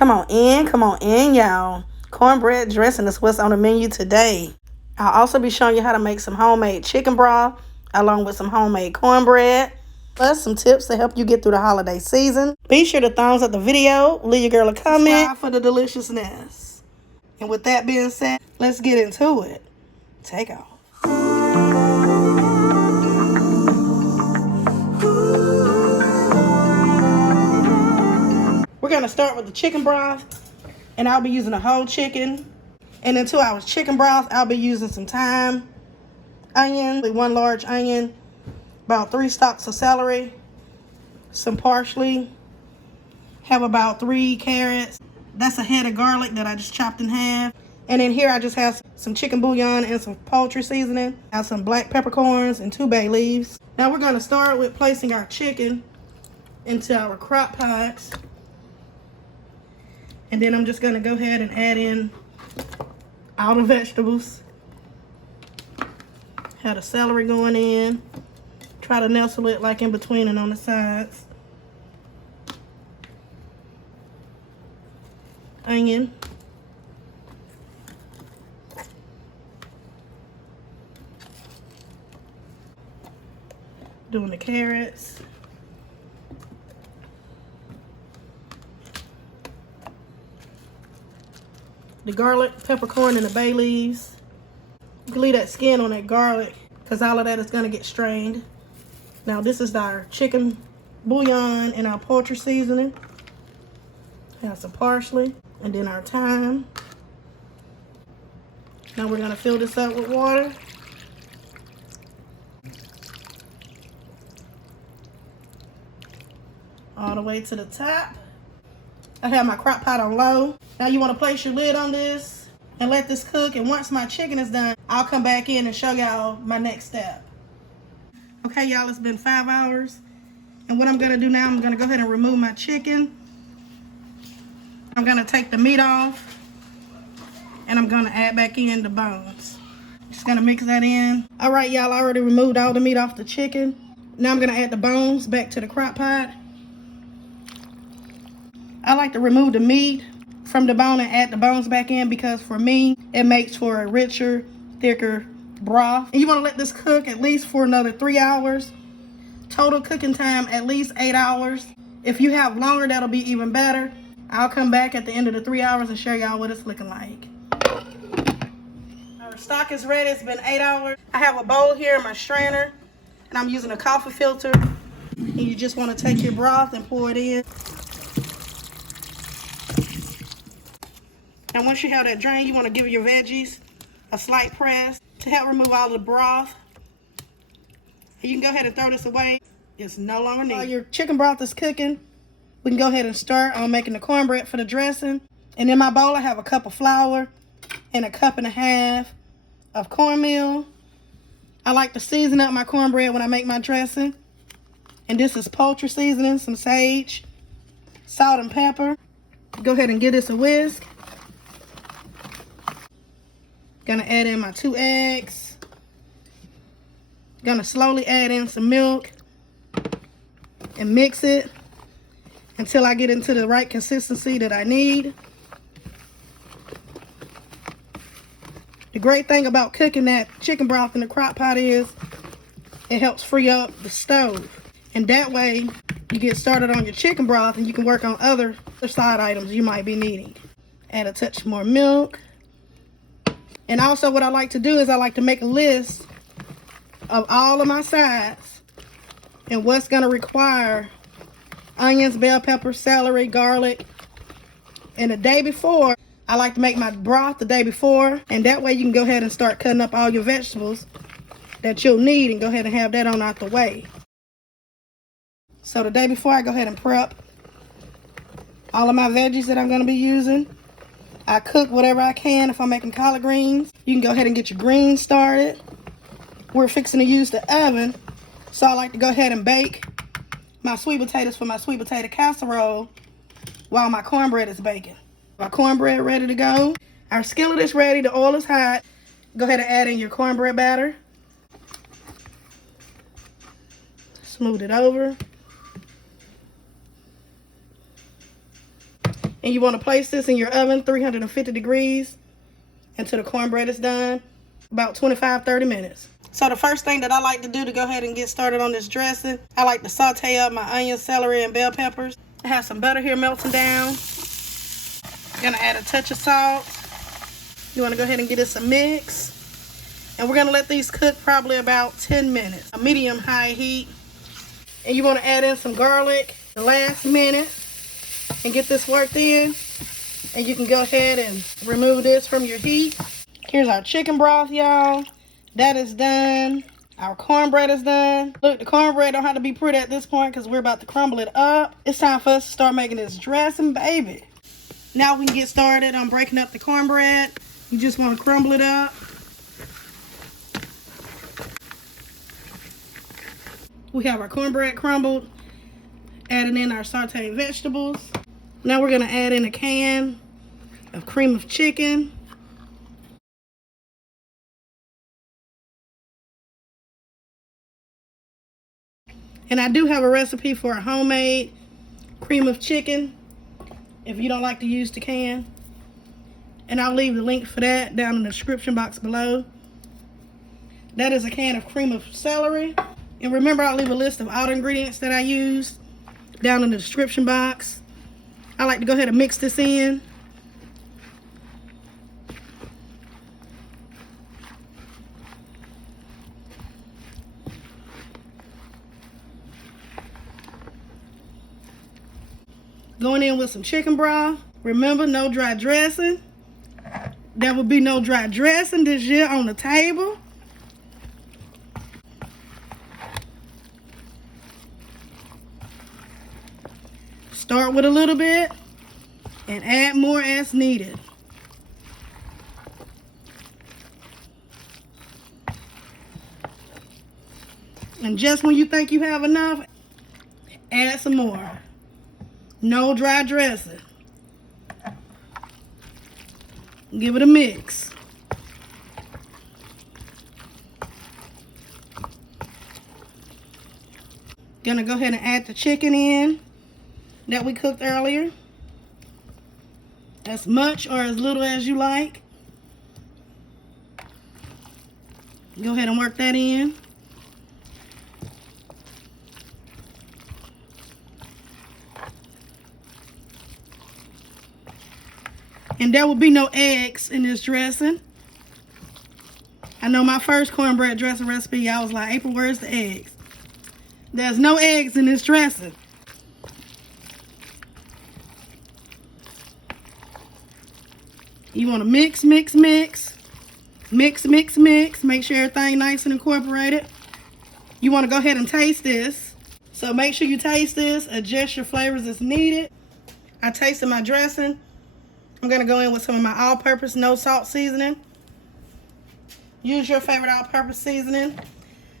Come on in, y'all. Cornbread dressing is what's on the menu today. I'll also be showing you how to make some homemade chicken broth along with some homemade cornbread, plus some tips to help you get through the holiday season. Be sure to thumbs up the video, leave your girl a comment. Subscribe for the deliciousness. And with that being said, let's get into it. Take off. We're going to start with the chicken broth, and I'll be using a whole chicken. And in 2 hours chicken broth, I'll be using some thyme, onion, 1 large onion, about 3 stalks of celery, some parsley, have about 3 carrots. That's a head of garlic that I just chopped in half. And in here I just have some chicken bouillon and some poultry seasoning. I have some black peppercorns and 2 bay leaves. Now we're going to start with placing our chicken into our crock pots. And then I'm just going to go ahead and add in all the vegetables. Have the celery going in. Try to nestle it like in between and on the sides. Onion. Doing the carrots. The garlic, peppercorn, and the bay leaves. You can leave that skin on that garlic because all of that is going to get strained. Now this is our chicken bouillon and our poultry seasoning. Have some parsley and then our thyme. Now we're going to fill this up with water. All the way to the top. I have my crock pot on low. Now you want to place your lid on this and let this cook. And once my chicken is done, I'll come back in and show y'all my next step. Okay, y'all, it's been 5 hours. And what I'm going to do now, I'm going to go ahead and remove my chicken. I'm going to take the meat off. And I'm going to add back in the bones. Just going to mix that in. All right, y'all, I already removed all the meat off the chicken. Now I'm going to add the bones back to the crock pot. I like to remove the meat from the bone and add the bones back in because for me, it makes for a richer, thicker broth. And you want to let this cook at least for another 3 hours. Total cooking time, at least 8 hours. If you have longer, that'll be even better. I'll come back at the end of the 3 hours and show y'all what it's looking like. Our stock is ready. It's been 8 hours. I have a bowl here in my strainer, and I'm using a coffee filter. And you just want to take your broth and pour it in. Now once you have that drained, you want to give your veggies a slight press to help remove all the broth. And you can go ahead and throw this away. It's no longer needed. While your chicken broth is cooking, we can go ahead and start on making the cornbread for the dressing. And in my bowl, I have a cup of flour and a cup and a half of cornmeal. I like to season up my cornbread when I make my dressing. And this is poultry seasoning, some sage, salt and pepper. Go ahead and give this a whisk. Gonna add in my 2 eggs. Gonna slowly add in some milk and mix it until I get into the right consistency that I need. The great thing about cooking that chicken broth in the crock pot is it helps free up the stove. And that way you get started on your chicken broth and you can work on other side items you might be needing. Add a touch more milk. And also what I like to do is I like to make a list of all of my sides and what's going to require onions, bell pepper, celery, garlic. And the day before, I like to make my broth the day before. And that way you can go ahead and start cutting up all your vegetables that you'll need and go ahead and have that on out the way. So the day before, I go ahead and prep all of my veggies that I'm going to be using. I cook whatever I can. If I'm making collard greens, you can go ahead and get your greens started. We're fixing to use the oven, so I like to go ahead and bake my sweet potatoes for my sweet potato casserole while my cornbread is baking. My cornbread ready to go. Our skillet is ready. The oil is hot. Go ahead and add in your cornbread batter. Smooth it over. And you want to place this in your oven, 350 degrees, until the cornbread is done, about 25-30 minutes. So the first thing that I like to do to go ahead and get started on this dressing, I like to saute up my onions, celery, and bell peppers. I have some butter here melting down. Gonna add a touch of salt. You want to go ahead and give this a mix. And we're gonna let these cook probably about 10 minutes, a medium-high heat. And you want to add in some garlic the last minute and get this worked in. And you can go ahead and remove this from your heat. Here's our chicken broth, y'all. That is done. Our cornbread is done. Look, the cornbread don't have to be pretty at this point because we're about to crumble it up. It's time for us to start making this dressing, baby. Now we can get started on breaking up the cornbread. You just want to crumble it up. We have our cornbread crumbled. Adding in our sauteed vegetables. Now we're going to add in a can of cream of chicken. And I do have a recipe for a homemade cream of chicken if you don't like to use the can. And I'll leave the link for that down in the description box below. That is a can of cream of celery. And remember, I'll leave a list of all the ingredients that I use down in the description box. I like to go ahead and mix this in. Going in with some chicken broth. Remember, no dry dressing. There will be no dry dressing this year on the table. Start with a little bit and add more as needed. And just when you think you have enough, add some more. No dry dressing. Give it a mix. Gonna go ahead and add the chicken in that we cooked earlier. As much or as little as you like. Go ahead and work that in. And there will be no eggs in this dressing. I know my first cornbread dressing recipe, I was like, April, where's the eggs? There's no eggs in this dressing. You want to mix, mix, mix. Mix, mix, mix. Make sure everything nice and incorporated. You want to go ahead and taste this. So make sure you taste this. Adjust your flavors as needed. I tasted my dressing. I'm going to go in with some of my all-purpose no salt seasoning. Use your favorite all-purpose seasoning.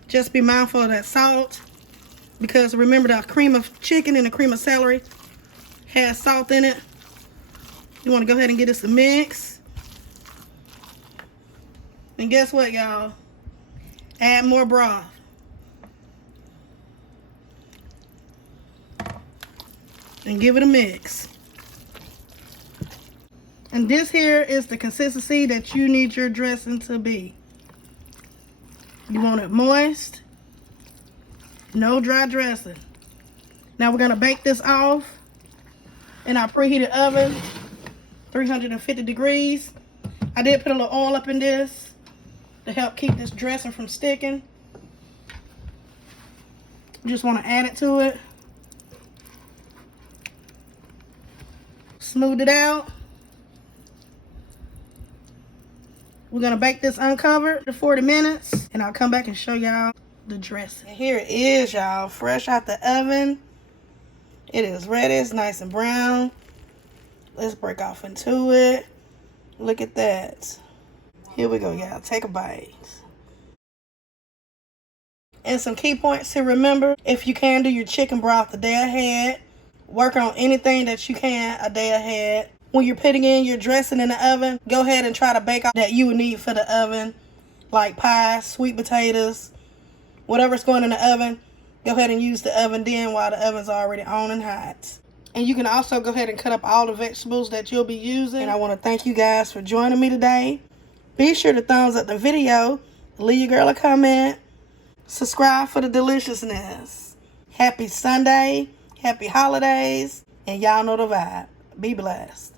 Just be mindful of that salt. Because remember, the cream of chicken and the cream of celery has salt in it. You want to go ahead and get this a mix. And guess what, y'all? Add more broth. And give it a mix. And this here is the consistency that you need your dressing to be. You want it moist. No dry dressing. Now we're going to bake this off in our preheated oven. 350 degrees. I did put a little oil up in this to help keep this dressing from sticking. Just want to add it to it. Smooth it out. We're going to bake this uncovered for 40 minutes. And I'll come back and show y'all the dressing. And here it is, y'all. Fresh out the oven. It is ready. It's nice and brown. Let's break off into it. Look at that. Here we go, y'all. Take a bite. And some key points to remember. If you can, do your chicken broth a day ahead. Work on anything that you can a day ahead. When you're putting in your dressing in the oven, go ahead and try to bake all that you would need for the oven. Like pies, sweet potatoes, whatever's going in the oven. Go ahead and use the oven then while the oven's already on and hot. And you can also go ahead and cut up all the vegetables that you'll be using. And I want to thank you guys for joining me today. Be sure to thumbs up the video, leave your girl a comment, subscribe for the deliciousness. Happy Sunday, happy holidays, and y'all know the vibe. Be blessed.